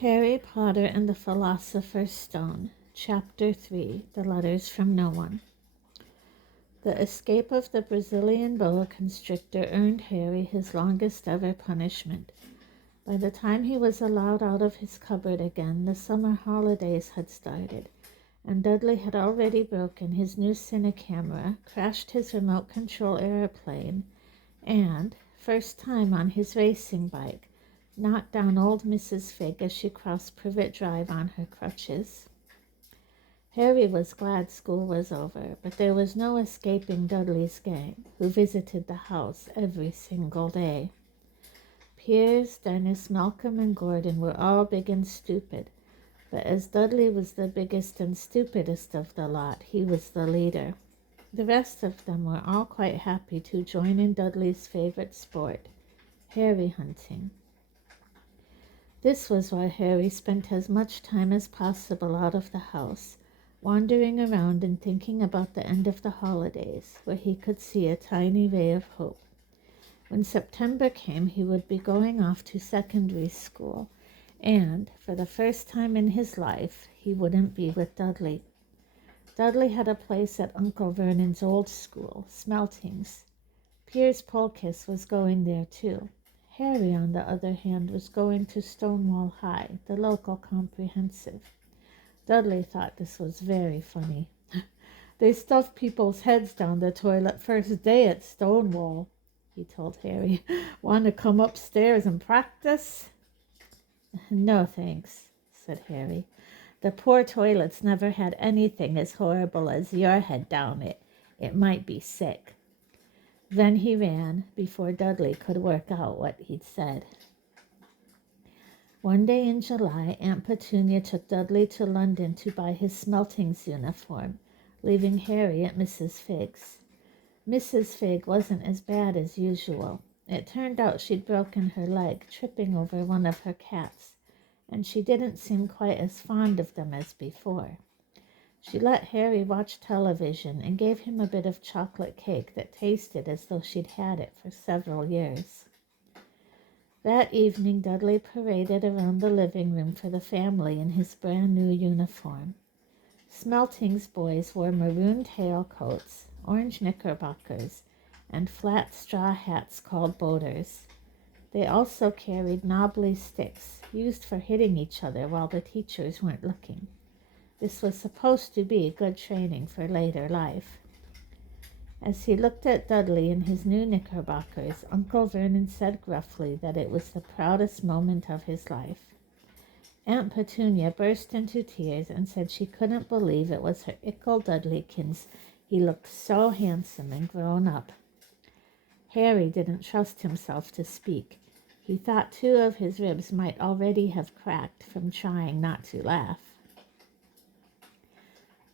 Harry Potter and the Philosopher's Stone, Chapter 3, The Letters from No One. The escape of the Brazilian boa constrictor earned Harry his longest ever punishment. By the time he was allowed out of his cupboard again, the summer holidays had started, and Dudley had already broken his new cine camera, crashed his remote control airplane, and, first time on his racing bike, knocked down old Mrs. Figg as she crossed Privet Drive on her crutches. Harry was glad school was over, but there was no escaping Dudley's gang, who visited the house every single day. Piers, Dennis, Malcolm, and Gordon were all big and stupid, but as Dudley was the biggest and stupidest of the lot, he was the leader. The rest of them were all quite happy to join in Dudley's favorite sport, Harry hunting. This was why Harry spent as much time as possible out of the house, wandering around and thinking about the end of the holidays, where he could see a tiny ray of hope. When September came, he would be going off to secondary school, and, for the first time in his life, he wouldn't be with Dudley. Dudley had a place at Uncle Vernon's old school, Smeltings. Piers Polkiss was going there too. Harry, on the other hand, was going to Stonewall High, the local comprehensive. Dudley thought this was very funny. They stuff people's heads down the toilet first day at Stonewall, he told Harry. Want to come upstairs and practice? No, thanks, said Harry. The poor toilets never had anything as horrible as your head down it. It might be sick. Then he ran before Dudley could work out what he'd said. One day in July, Aunt Petunia took Dudley to London to buy his Smeltings uniform, leaving Harry at Mrs. Figg's. Mrs. Figg wasn't as bad as usual. It turned out she'd broken her leg, tripping over one of her cats, and she didn't seem quite as fond of them as before. She let Harry watch television and gave him a bit of chocolate cake that tasted as though she'd had it for several years. That evening, Dudley paraded around the living room for the family in his brand new uniform. Smelting's boys wore maroon tailcoats, orange knickerbockers, and flat straw hats called boaters. They also carried knobbly sticks, used for hitting each other while the teachers weren't looking. This was supposed to be good training for later life. As he looked at Dudley in his new knickerbockers, Uncle Vernon said gruffly that it was the proudest moment of his life. Aunt Petunia burst into tears and said she couldn't believe it was her ickle Dudleykins. He looked so handsome and grown up. Harry didn't trust himself to speak. He thought 2 of his ribs might already have cracked from trying not to laugh.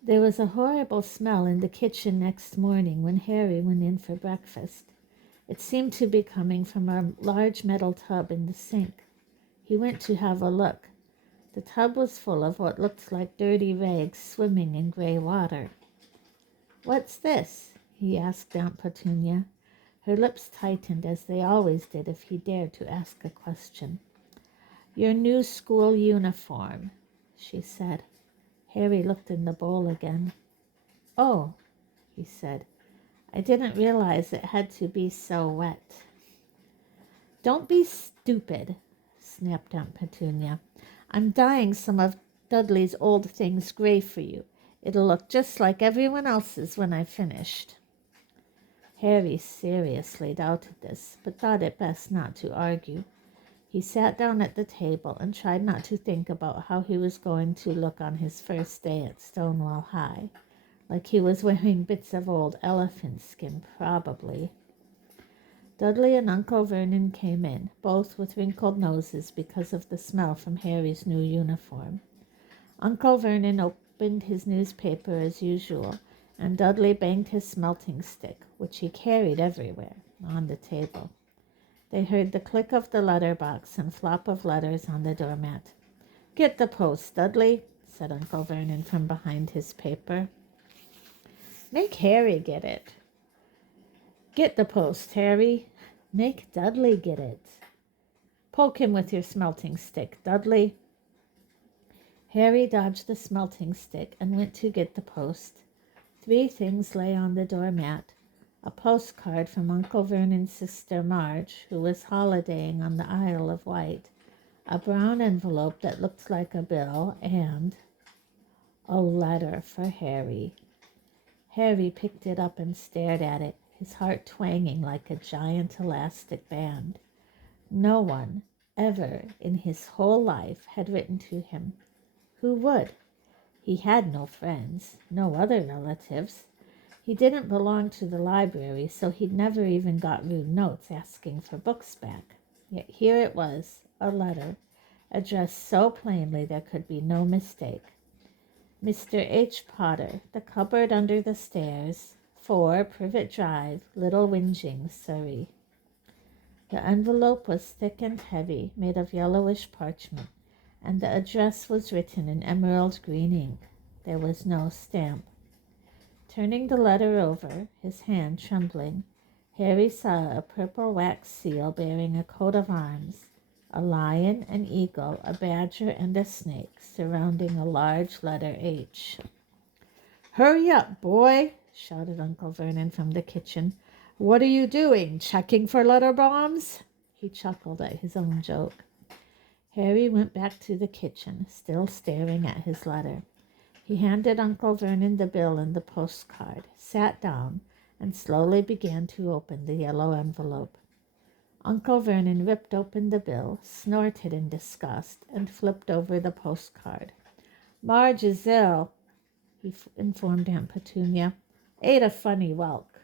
There was a horrible smell in the kitchen next morning when Harry went in for breakfast. It seemed to be coming from a large metal tub in the sink. He went to have a look. The tub was full of what looked like dirty rags swimming in gray water. "What's this?" he asked Aunt Petunia. Her lips tightened, as they always did if he dared to ask a question. "Your new school uniform," she said. Harry looked in the bowl again. "Oh," he said, "I didn't realize it had to be so wet." "Don't be stupid," snapped Aunt Petunia. "I'm dyeing some of Dudley's old things gray for you. It'll look just like everyone else's when I've finished." Harry seriously doubted this, but thought it best not to argue. He sat down at the table and tried not to think about how he was going to look on his first day at Stonewall High, like he was wearing bits of old elephant skin, probably. Dudley and Uncle Vernon came in, both with wrinkled noses because of the smell from Harry's new uniform. Uncle Vernon opened his newspaper as usual, and Dudley banged his smelting stick, which he carried everywhere, on the table. They heard the click of the letterbox and flop of letters on the doormat. "Get the post, Dudley," said Uncle Vernon from behind his paper. "Make Harry get it." "Get the post, Harry." "Make Dudley get it." "Poke him with your smelting stick, Dudley." Harry dodged the smelting stick and went to get the post. 3 things lay on the doormat. A postcard from Uncle Vernon's sister Marge, who was holidaying on the Isle of Wight, a brown envelope that looked like a bill, and a letter for Harry. Harry picked it up and stared at it, his heart twanging like a giant elastic band. No one, ever in his whole life, had written to him. Who would? He had no friends, no other relatives. He didn't belong to the library, so he'd never even got rude notes asking for books back. Yet here it was, a letter, addressed so plainly there could be no mistake. Mr. H. Potter, The Cupboard Under the Stairs, 4 Privet Drive, Little Whinging, Surrey. The envelope was thick and heavy, made of yellowish parchment, and the address was written in emerald green ink. There was no stamp. Turning the letter over, his hand trembling, Harry saw a purple wax seal bearing a coat of arms, a lion, an eagle, a badger, and a snake, surrounding a large letter H. "Hurry up, boy!" shouted Uncle Vernon from the kitchen. "What are you doing, checking for letter bombs?" He chuckled at his own joke. Harry went back to the kitchen, still staring at his letter. He handed Uncle Vernon the bill and the postcard, sat down, and slowly began to open the yellow envelope. Uncle Vernon ripped open the bill, snorted in disgust, and flipped over the postcard. "Marge is ill," he informed Aunt Petunia. "Ate a funny whelk."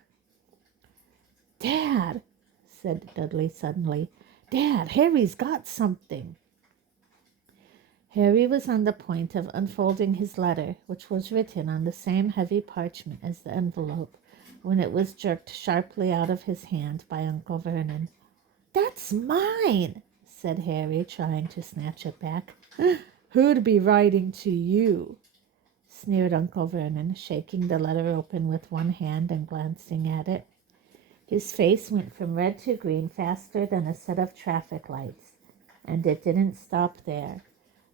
"Dad," said Dudley suddenly. "Dad, Harry's got something." Harry was on the point of unfolding his letter, which was written on the same heavy parchment as the envelope, when it was jerked sharply out of his hand by Uncle Vernon. "That's mine," said Harry, trying to snatch it back. "Who'd be writing to you?" sneered Uncle Vernon, shaking the letter open with one hand and glancing at it. His face went from red to green faster than a set of traffic lights, and it didn't stop there.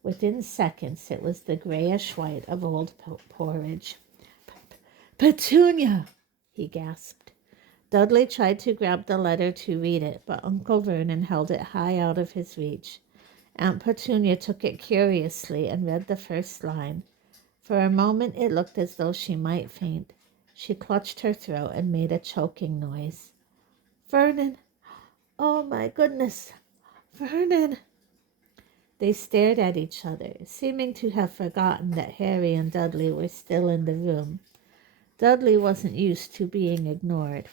Within seconds, it was the grayish white of old porridge. "Petunia!" he gasped. Dudley tried to grab the letter to read it, but Uncle Vernon held it high out of his reach. Aunt Petunia took it curiously and read the first line. For a moment it looked as though she might faint. She clutched her throat and made a choking noise. "Vernon! Oh, my goodness! Vernon!" They stared at each other, seeming to have forgotten that Harry and Dudley were still in the room. Dudley wasn't used to being ignored.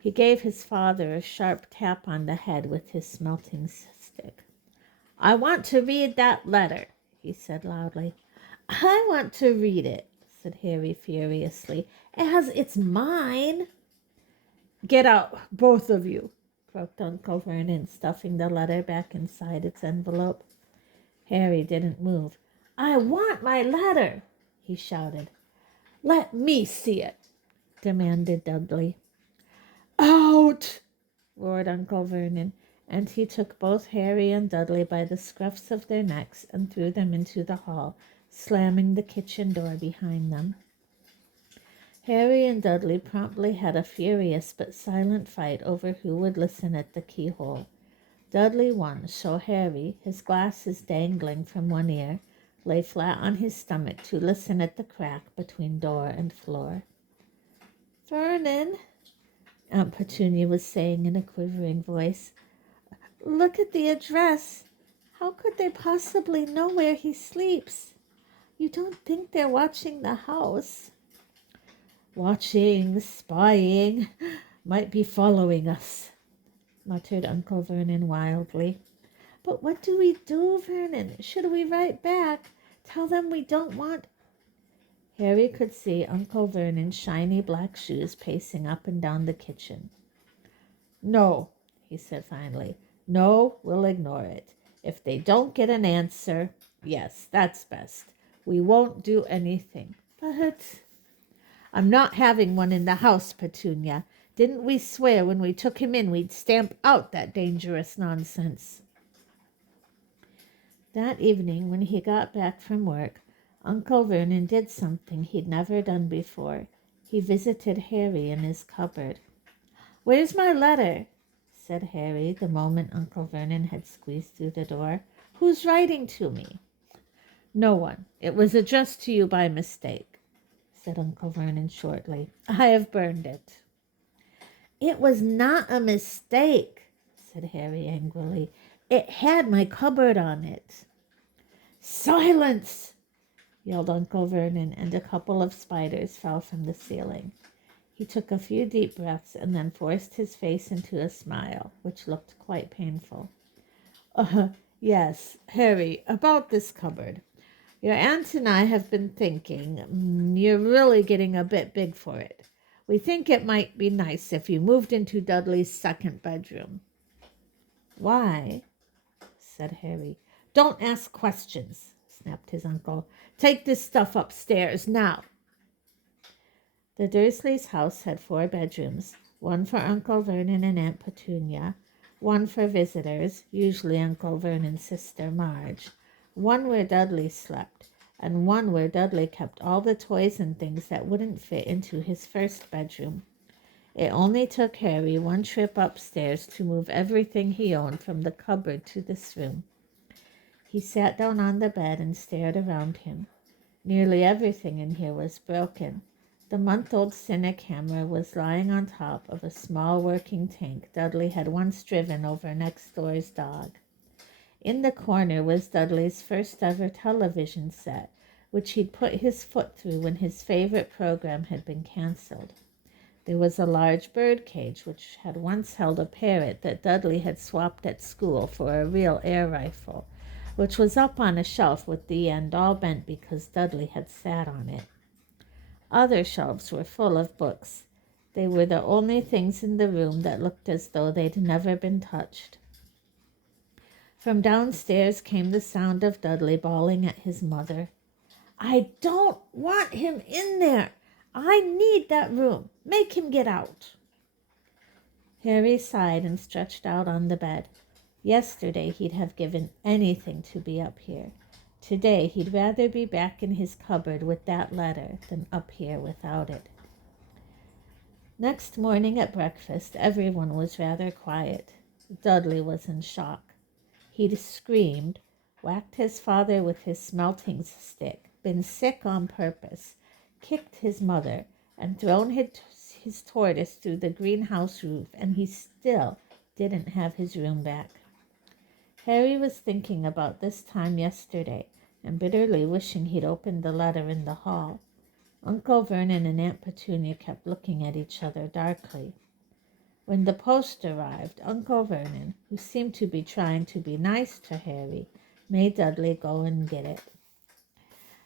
He gave his father a sharp tap on the head with his smelting stick. "I want to read that letter," he said loudly. "I want to read it," said Harry furiously, "as it's mine." "Get out, both of you," croaked Uncle Vernon, stuffing the letter back inside its envelope. Harry didn't move. "I want my letter," he shouted. "Let me see it," demanded Dudley. "Out!" roared Uncle Vernon, and he took both Harry and Dudley by the scruffs of their necks and threw them into the hall, slamming the kitchen door behind them. Harry and Dudley promptly had a furious but silent fight over who would listen at the keyhole. Dudley won, so Harry, his glasses dangling from one ear, lay flat on his stomach to listen at the crack between door and floor. "Vernon," Aunt Petunia was saying in a quivering voice, "look at the address. How could they possibly know where he sleeps? You don't think they're watching the house?" "Watching, spying, might be following us," muttered Uncle Vernon wildly. "But what do we do, Vernon? Should we write back? Tell them we don't want—" Harry could see Uncle Vernon's shiny black shoes pacing up and down the kitchen. "No," he said finally. "No, we'll ignore it. If they don't get an answer, yes, that's best. We won't do anything." "But—" "I'm not having one in the house, Petunia. Didn't we swear when we took him in we'd stamp out that dangerous nonsense?" That evening, when he got back from work, Uncle Vernon did something he'd never done before. He visited Harry in his cupboard. "Where's my letter?" said Harry, the moment Uncle Vernon had squeezed through the door. "Who's writing to me?" "No one. It was addressed to you by mistake," said Uncle Vernon shortly. "I have burned it." "It was not a mistake," said Harry angrily. "It had my cupboard on it." "Silence!" yelled Uncle Vernon, and a couple of spiders fell from the ceiling. He took a few deep breaths and then forced his face into a smile, which looked quite painful. Yes, Harry, about this cupboard. Your aunt and I have been thinking you're really getting a bit big for it. We think it might be nice if you moved into Dudley's second bedroom." "Why?" said Harry. "Don't ask questions," snapped his uncle. "Take this stuff upstairs now." The Dursleys' house had 4 bedrooms, one for Uncle Vernon and Aunt Petunia, one for visitors, usually Uncle Vernon's sister Marge, one where Dudley slept, and one where Dudley kept all the toys and things that wouldn't fit into his first bedroom. It only took Harry one trip upstairs to move everything he owned from the cupboard to this room. He sat down on the bed and stared around him. Nearly everything in here was broken. The month-old Cine camera was lying on top of a small working tank Dudley had once driven over next door's dog. In the corner was Dudley's first ever television set, which he'd put his foot through when his favorite program had been canceled. There was a large bird cage which had once held a parrot that Dudley had swapped at school for a real air rifle, which was up on a shelf with the end all bent because Dudley had sat on it. Other shelves were full of books. They were the only things in the room that looked as though they'd never been touched. From downstairs came the sound of Dudley bawling at his mother. "I don't want him in there. I need that room. Make him get out." Harry sighed and stretched out on the bed. Yesterday he'd have given anything to be up here. Today he'd rather be back in his cupboard with that letter than up here without it. Next morning at breakfast, everyone was rather quiet. Dudley was in shock. He'd screamed, whacked his father with his smelting stick, been sick on purpose, kicked his mother, and thrown his tortoise through the greenhouse roof, and he still didn't have his room back. Harry was thinking about this time yesterday and bitterly wishing he'd opened the letter in the hall. Uncle Vernon and Aunt Petunia kept looking at each other darkly. When the post arrived, Uncle Vernon, who seemed to be trying to be nice to Harry, made Dudley go and get it.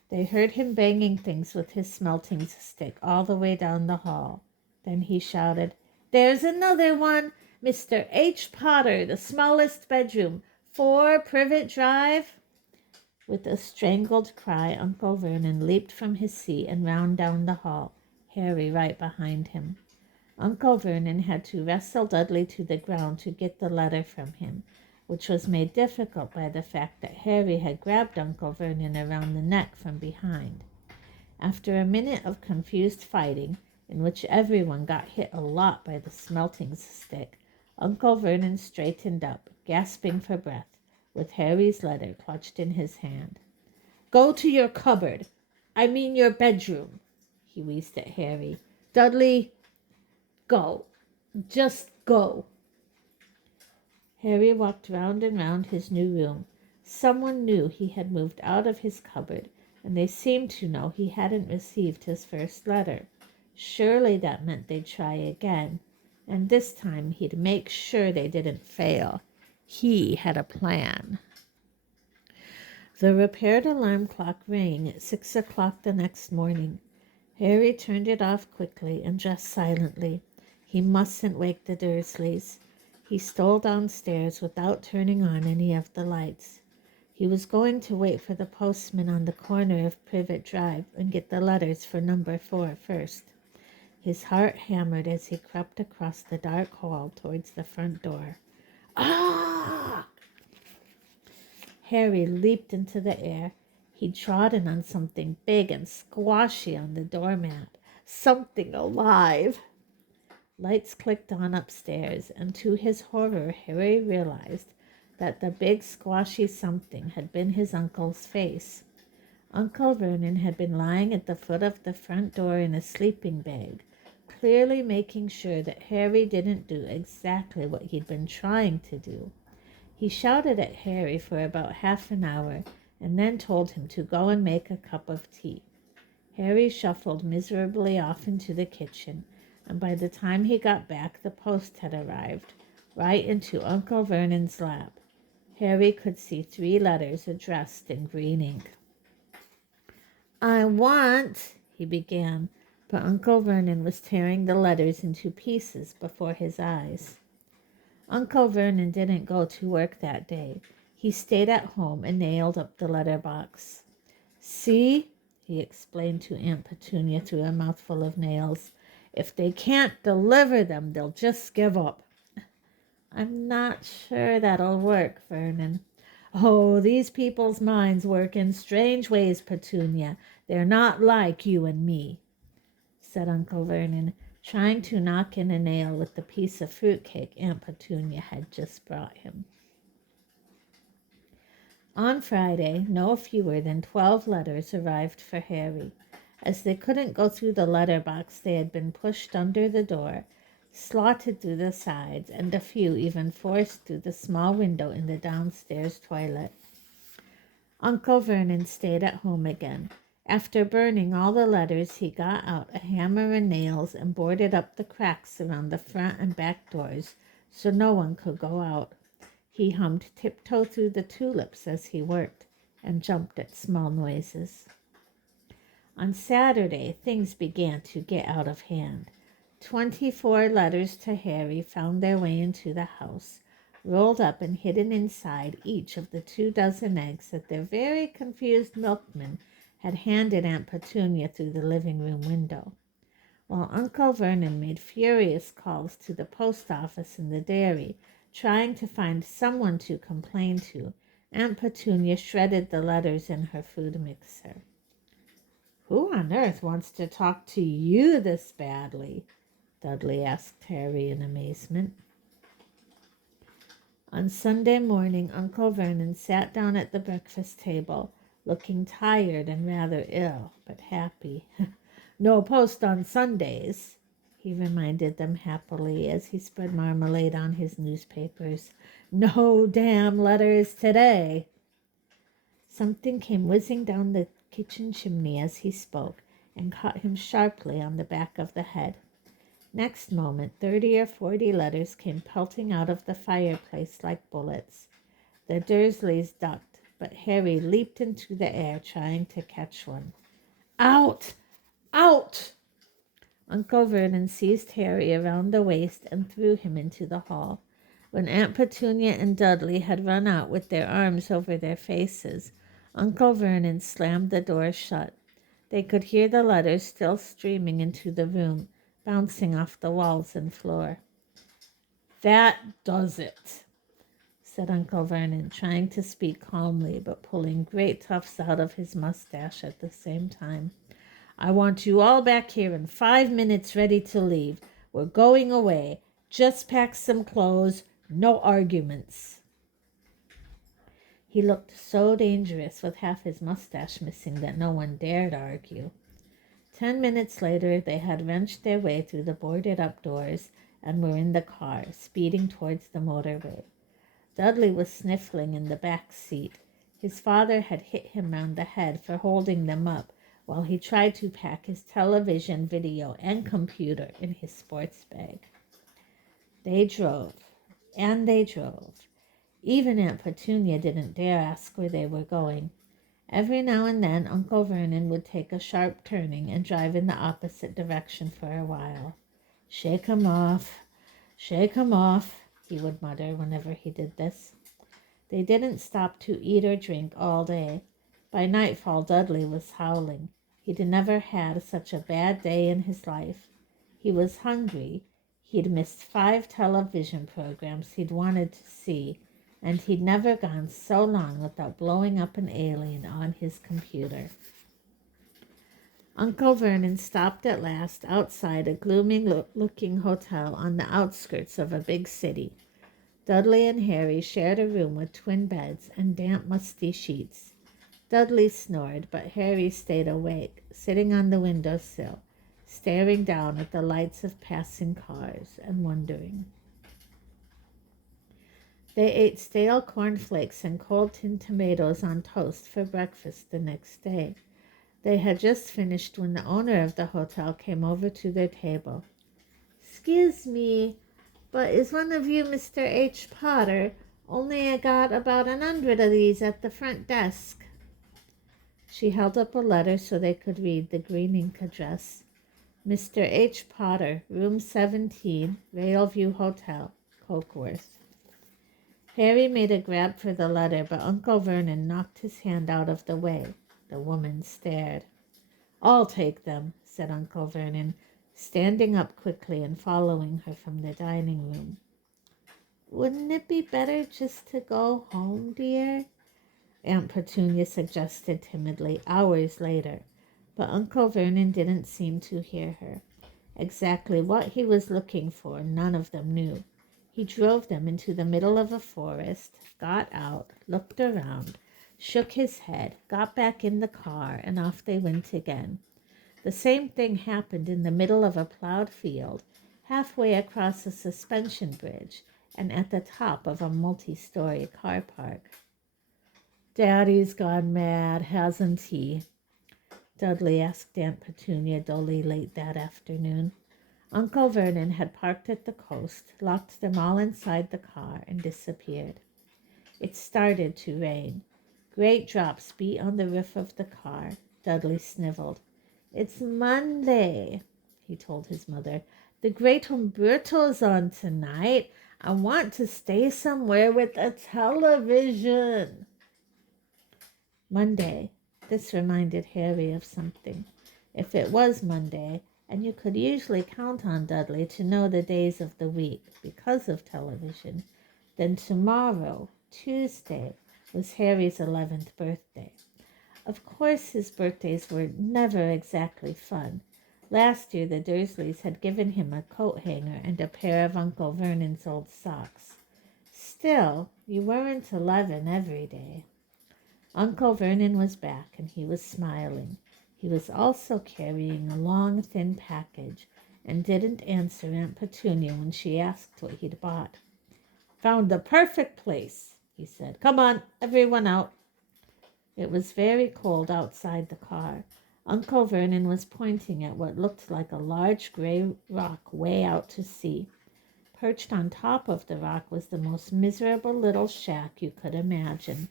They heard him banging things with his smelting stick all the way down the hall. Then he shouted, "There's another one! Mr. H. Potter, the smallest bedroom, 4 Privet Drive." With a strangled cry, Uncle Vernon leaped from his seat and ran down the hall, Harry right behind him. Uncle Vernon had to wrestle Dudley to the ground to get the letter from him, which was made difficult by the fact that Harry had grabbed Uncle Vernon around the neck from behind. After a minute of confused fighting, in which everyone got hit a lot by the smelting stick, Uncle Vernon straightened up, gasping for breath, with Harry's letter clutched in his hand. "Go to your cupboard. I mean your bedroom," he wheezed at Harry. "Dudley, go. Just go." Harry walked round and round his new room. Someone knew he had moved out of his cupboard, and they seemed to know he hadn't received his first letter. Surely that meant they'd try again, and this time he'd make sure they didn't fail. He had a plan. The repaired alarm clock rang at 6 o'clock the next morning. Harry turned it off quickly and dressed silently. He mustn't wake the Dursleys. He stole downstairs without turning on any of the lights. He was going to wait for the postman on the corner of Privet Drive and get the letters for number 4 first. His heart hammered as he crept across the dark hall towards the front door. "Ah!" Harry leaped into the air. He'd trodden on something big and squashy on the doormat. Something alive. Lights clicked on upstairs, and to his horror, Harry realized that the big squashy something had been his uncle's face. Uncle Vernon had been lying at the foot of the front door in a sleeping bag, clearly making sure that Harry didn't do exactly what he'd been trying to do. He shouted at Harry for about half an hour and then told him to go and make a cup of tea. Harry shuffled miserably off into the kitchen, and by the time he got back, the post had arrived, right into Uncle Vernon's lap. Harry could see 3 letters addressed in green ink. "I want," he began, but Uncle Vernon was tearing the letters into pieces before his eyes. Uncle Vernon didn't go to work that day. He stayed at home and nailed up the letter box. "See," he explained to Aunt Petunia through a mouthful of nails, "if they can't deliver them, they'll just give up." "I'm not sure that'll work, Vernon." "Oh, these people's minds work in strange ways, Petunia. They're not like you and me," said Uncle Vernon, trying to knock in a nail with the piece of fruitcake Aunt Petunia had just brought him. On Friday, no fewer than 12 letters arrived for Harry. As they couldn't go through the letter box, they had been pushed under the door, slotted through the sides, and a few even forced through the small window in the downstairs toilet. Uncle Vernon stayed at home again. After burning all the letters, he got out a hammer and nails and boarded up the cracks around the front and back doors so no one could go out. He hummed Tiptoe Through the Tulips as he worked and jumped at small noises. On Saturday, things began to get out of hand. 24 letters to Harry found their way into the house, rolled up and hidden inside each of the 24 eggs that their very confused milkman had handed Aunt Petunia through the living room window. While Uncle Vernon made furious calls to the post office and the dairy, trying to find someone to complain to, Aunt Petunia shredded the letters in her food mixer. "Who on earth wants to talk to you this badly?" Dudley asked Harry in amazement. On Sunday morning, Uncle Vernon sat down at the breakfast table, looking tired and rather ill, but happy. "No post on Sundays," he reminded them happily as he spread marmalade on his newspapers. "No damn letters today." Something came whizzing down the kitchen chimney as he spoke and caught him sharply on the back of the head. Next moment, 30 or 40 letters came pelting out of the fireplace like bullets. The Dursleys ducked, but Harry leaped into the air trying to catch one. "Out! Out!" Uncle Vernon seized Harry around the waist and threw him into the hall. When Aunt Petunia and Dudley had run out with their arms over their faces, Uncle Vernon slammed the door shut. They could hear the letters still streaming into the room, bouncing off the walls and floor. "That does it," said Uncle Vernon, trying to speak calmly but pulling great tufts out of his mustache at the same time. "I want you all back here in 5 minutes ready to leave. We're going away. Just pack some clothes. No arguments." He looked so dangerous with half his mustache missing that no one dared argue. 10 minutes later, they had wrenched their way through the boarded-up doors and were in the car, speeding towards the motorway. Dudley was sniffling in the back seat. His father had hit him round the head for holding them up while he tried to pack his television, video, and computer in his sports bag. They drove, and they drove. Even Aunt Petunia didn't dare ask where they were going. Every now and then Uncle Vernon would take a sharp turning and drive in the opposite direction for a while. "Shake 'em off, shake 'em off," he would mutter whenever he did this. They didn't stop to eat or drink all day. By nightfall, Dudley was howling. He'd never had such a bad day in his life. He was hungry. He'd missed 5 television programs he'd wanted to see, and he'd never gone so long without blowing up an alien on his computer. Uncle Vernon stopped at last outside a gloomy-looking hotel on the outskirts of a big city. Dudley and Harry shared a room with twin beds and damp, musty sheets. Dudley snored, but Harry stayed awake, sitting on the windowsill, staring down at the lights of passing cars and wondering. They ate stale cornflakes and cold tinned tomatoes on toast for breakfast the next day. They had just finished when the owner of the hotel came over to their table. "'Excuse me, but is one of you Mr. H. Potter? Only I got about 100 of these at the front desk." She held up a letter so they could read the green ink address. "Mr. H. Potter, room 17, Railview Hotel, Cokeworth." Harry made a grab for the letter, but Uncle Vernon knocked his hand out of the way. The woman stared. "I'll take them," said Uncle Vernon, standing up quickly and following her from the dining room. "Wouldn't it be better just to go home, dear?" Aunt Petunia suggested timidly, hours later, but Uncle Vernon didn't seem to hear her. Exactly what he was looking for, none of them knew. He drove them into the middle of a forest, got out, looked around, shook his head, got back in the car, and off they went again. The same thing happened in the middle of a plowed field, halfway across a suspension bridge, and at the top of a multi-story car park. "Daddy's gone mad, hasn't he?" Dudley asked Aunt Petunia dully late that afternoon. Uncle Vernon had parked at the coast, locked them all inside the car, and disappeared. It started to rain. Great drops beat on the roof of the car. Dudley sniveled. "It's Monday," he told his mother. "The great Umberto's on tonight. I want to stay somewhere with a television." Monday. This reminded Harry of something. If it was Monday, and you could usually count on Dudley to know the days of the week because of television, then tomorrow, Tuesday, was Harry's 11th birthday. Of course, his birthdays were never exactly fun. Last year, the Dursleys had given him a coat hanger and a pair of Uncle Vernon's old socks. Still, you weren't 11 every day. Uncle Vernon was back, and he was smiling. He was also carrying a long, thin package, and didn't answer Aunt Petunia when she asked what he'd bought. "Found the perfect place," he said. "Come on, everyone out." It was very cold outside the car. Uncle Vernon was pointing at what looked like a large gray rock way out to sea. Perched on top of the rock was the most miserable little shack you could imagine.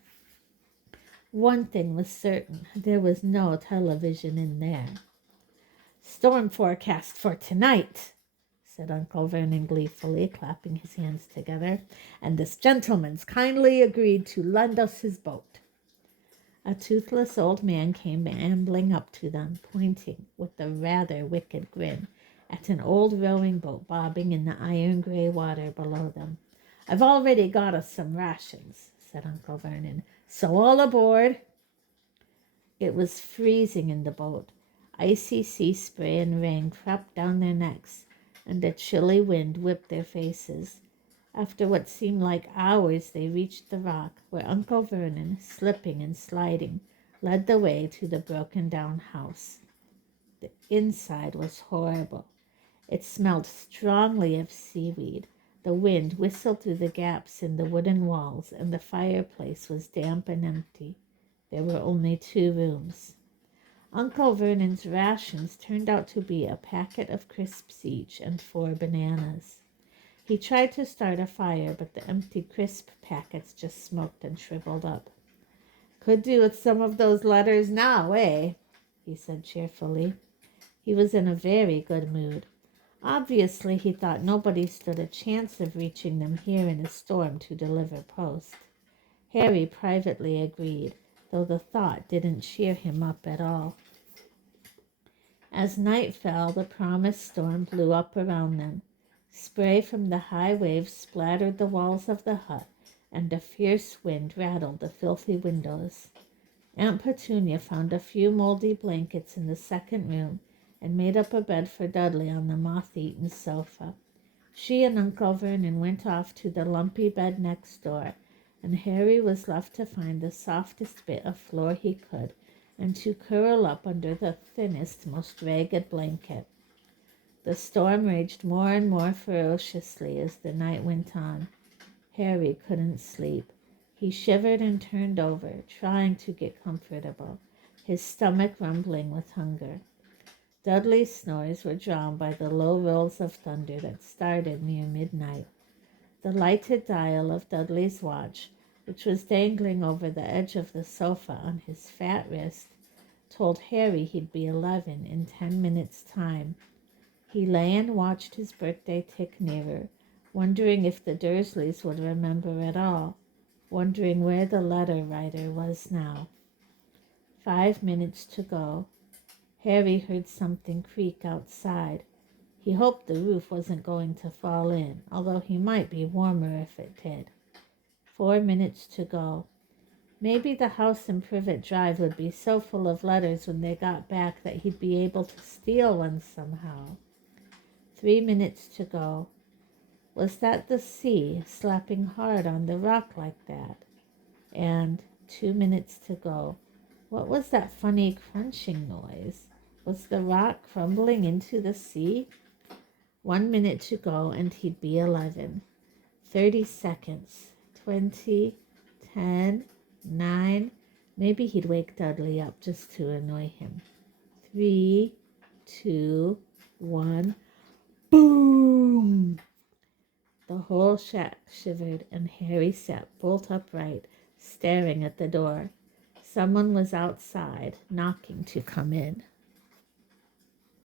One thing was certain, there was no television in there. "Storm forecast for tonight," said Uncle Vernon gleefully, clapping his hands together, "and this gentleman's kindly agreed to lend us his boat." A toothless old man came ambling up to them, pointing, with a rather wicked grin, at an old rowing boat bobbing in the iron-gray water below them. "I've already got us some rations," said Uncle Vernon, "so all aboard." It was freezing in the boat. Icy sea spray and rain crept down their necks, and a chilly wind whipped their faces. After what seemed like hours, they reached the rock, where Uncle Vernon, slipping and sliding, led the way to the broken-down house. The inside was horrible. It smelled strongly of seaweed. The wind whistled through the gaps in the wooden walls, and the fireplace was damp and empty. There were only 2 rooms. Uncle Vernon's rations turned out to be a packet of crisps each and 4 bananas. He tried to start a fire, but the empty crisp packets just smoked and shriveled up. "Could do with some of those letters now, eh?" he said cheerfully. He was in a very good mood. Obviously, he thought nobody stood a chance of reaching them here in a storm to deliver post. Harry privately agreed, though the thought didn't cheer him up at all. As night fell, the promised storm blew up around them. Spray from the high waves splattered the walls of the hut, and a fierce wind rattled the filthy windows. Aunt Petunia found a few moldy blankets in the second room and made up a bed for Dudley on the moth-eaten sofa. She and Uncle Vernon went off to the lumpy bed next door, and Harry was left to find the softest bit of floor he could and to curl up under the thinnest, most ragged blanket. The storm raged more and more ferociously as the night went on. Harry couldn't sleep. He shivered and turned over, trying to get comfortable, his stomach rumbling with hunger. Dudley's snores were drowned by the low rolls of thunder that started near midnight. The lighted dial of Dudley's watch, which was dangling over the edge of the sofa on his fat wrist, told Harry he'd be 11 in 10 minutes' time. He lay and watched his birthday tick nearer, wondering if the Dursleys would remember at all, wondering where the letter writer was now. 5 minutes to go. Harry heard something creak outside. He hoped the roof wasn't going to fall in, although he might be warmer if it did. 4 minutes to go. Maybe the house in Privet Drive would be so full of letters when they got back that he'd be able to steal one somehow. 3 minutes to go. Was that the sea slapping hard on the rock like that? And 2 minutes to go. What was that funny crunching noise? Was the rock crumbling into the sea? 1 minute to go and he'd be 11. 30 seconds. 20, 10, 9. Maybe he'd wake Dudley up just to annoy him. 3, 2, 1. Boom! The whole shack shivered, and Harry sat bolt upright, staring at the door. Someone was outside, knocking to come in.